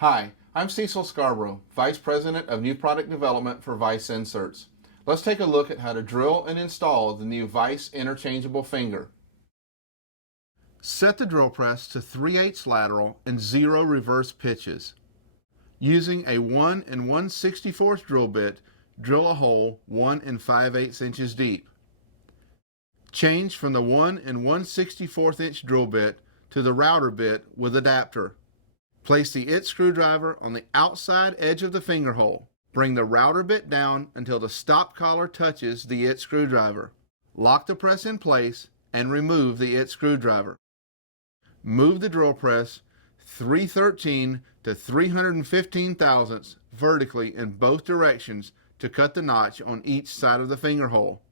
Hi, I'm Cecil Scarboro, Vice President of New Product Development for VISE Inserts. Let's take a look at how to drill and install the new VISE Interchangeable Finger. Set the drill press to 3/8 lateral and 0 reverse pitches. Using a 1 1/64 drill bit, drill a hole 1 5/8 inches deep. Change from the 1 1/64 inch drill bit to the router bit with adapter. Place the screwdriver on the outside edge of the finger hole. Bring the router bit down until the stop collar touches the screwdriver. Lock the press in place and remove the screwdriver. Move the drill press 313 to 315 thousandths vertically in both directions to cut the notch on each side of the finger hole.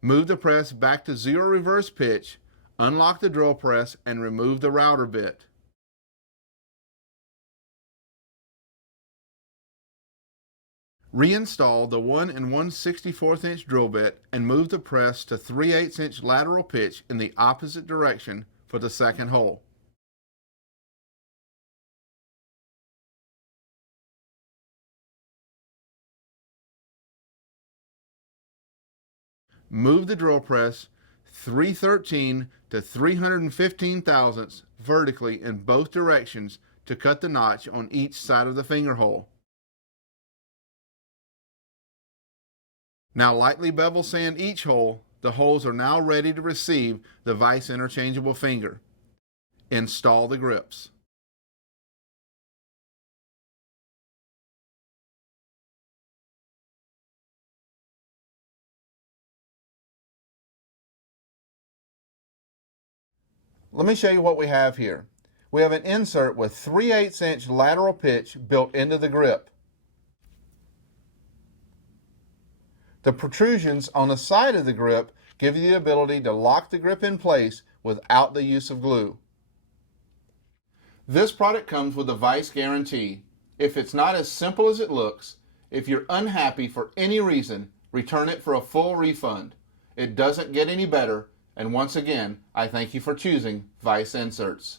Move the press back to 0 reverse pitch, unlock the drill press, and remove the router bit. Reinstall the 1 1/64 inch drill bit and move the press to 3/8 inch lateral pitch in the opposite direction for the second hole. Move the drill press 313 to 315 thousandths vertically in both directions to cut the notch on each side of the finger hole. Now lightly bevel sand each hole. The holes are now ready to receive the VISE Interchangeable Finger. Install the grips. Let me show you what we have here. We have an insert with 3/8 inch lateral pitch built into the grip. The protrusions on the side of the grip give you the ability to lock the grip in place without the use of glue. This product comes with a VISE guarantee. If it's not as simple as it looks, if you're unhappy for any reason, return it for a full refund. It doesn't get any better. And once again, I thank you for choosing VISE Inserts.